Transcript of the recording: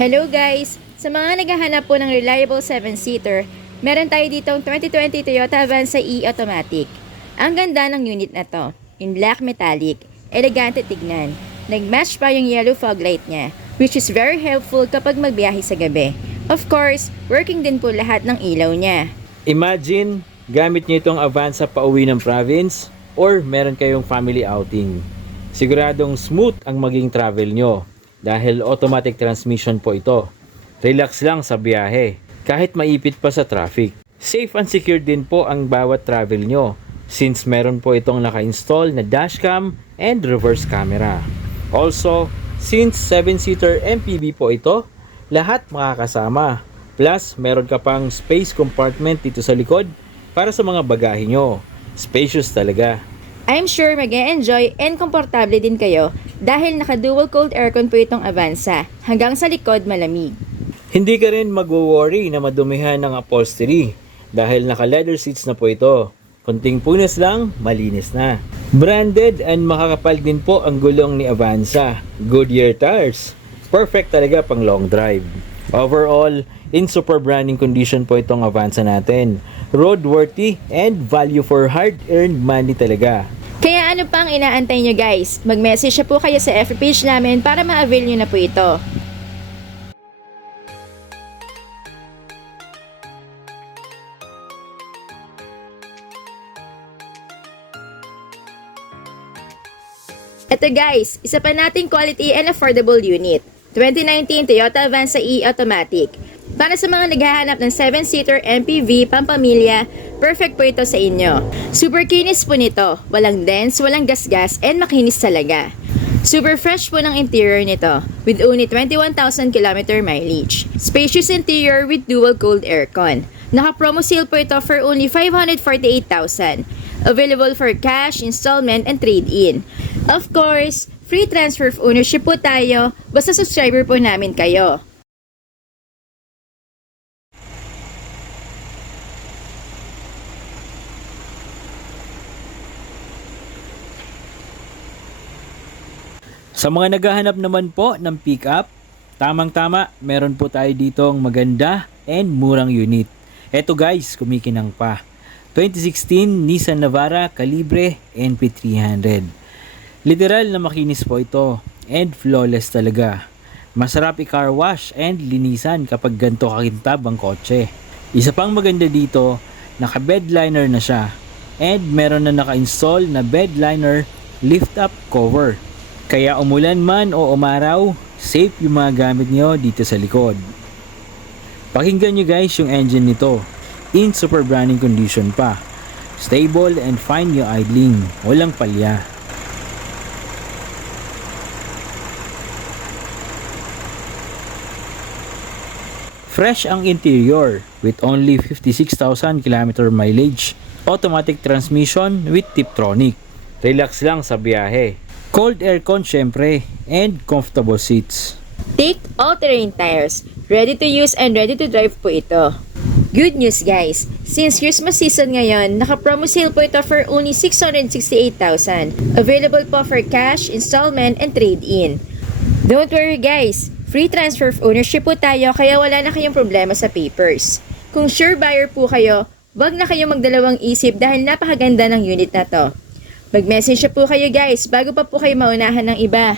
Hello guys! Sa mga naghahanap po ng reliable 7-seater, meron tayo ditong 2020 Toyota Avanza E-Automatic. Ang ganda ng unit na to, in black metallic, elegante tignan. Nag-match pa yung yellow fog light niya, which is very helpful kapag magbiyahe sa gabi. Of course, working din po lahat ng ilaw niya. Imagine, gamit niyo itong Avanza pauwi ng province or meron kayong family outing. Siguradong smooth ang maging travel nyo dahil automatic transmission po ito. Relax lang sa biyahe, kahit maipit pa sa traffic. Safe and secure din po ang bawat travel nyo since meron po itong naka-install na dashcam and reverse camera. Also, since 7-seater MPV po ito, lahat makakasama. Plus, meron ka pang space compartment dito sa likod para sa mga bagahe nyo. Spacious talaga. I'm sure mag-e-enjoy and komportable din kayo dahil naka-dual cold aircon po itong Avanza. Hanggang sa likod malamig. Hindi ka rin mag-worry na madumihan ng upholstery dahil naka-leather seats na po ito. Kunting punas lang, malinis na. Branded and makakapal din po ang gulong ni Avanza. Goodyear tires. Perfect talaga pang long drive. Overall, in super branding condition po itong Avanza natin. Roadworthy and value for hard-earned money talaga. Kaya ano pang inaantay nyo guys? Mag-message na po kayo sa FB page namin para ma-avail nyo na po ito. Ito guys, isa pa nating quality and affordable unit. 2019 Toyota Avanza E-Automatic. Para sa mga naghahanap ng 7-seater MPV pampamilya, perfect po ito sa inyo. Super kinis po nito, walang dents, walang gasgas, and makinis talaga. Super fresh po ng interior nito, with only 21,000 km mileage. Spacious interior with dual cold aircon. Naka-promo sale po ito for only 548,000. Available for cash, installment, and trade-in. Of course, free transfer of ownership po tayo, basta subscriber po namin kayo. Sa mga naghahanap naman po ng pick-up, tamang-tama, meron po tayo ditong maganda and murang unit. Eto guys, kumikinang pa. 2016 Nissan Navara Calibre NP300. Literal na makinis po ito and flawless talaga. Masarap i-car wash and linisan kapag ganito kakintab ang kotse. Isa pang maganda dito, naka-bed liner na siya and meron na naka-install na bed liner lift-up cover. Kaya umulan man o umaraw, safe yung mga gamit nyo dito sa likod. Pakinggan nyo guys yung engine nito. In super branding condition pa. Stable and fine yung idling. Walang palya. Fresh ang interior with only 56,000 km mileage. Automatic transmission with Tiptronic. Relax lang sa biyahe. Cold aircon syempre and comfortable seats. Thick all-terrain tires, ready to use and ready to drive po ito. Good news guys, since Christmas season ngayon, naka-promo sale po ito for only 668,000. Available po for cash, installment, and trade-in. Don't worry guys, free transfer of ownership po tayo kaya wala na kayong problema sa papers. Kung sure buyer po kayo, wag na kayong magdalawang isip dahil napakaganda ng unit na to. Mag-message na po kayo guys bago pa po kayo maunahan ng iba.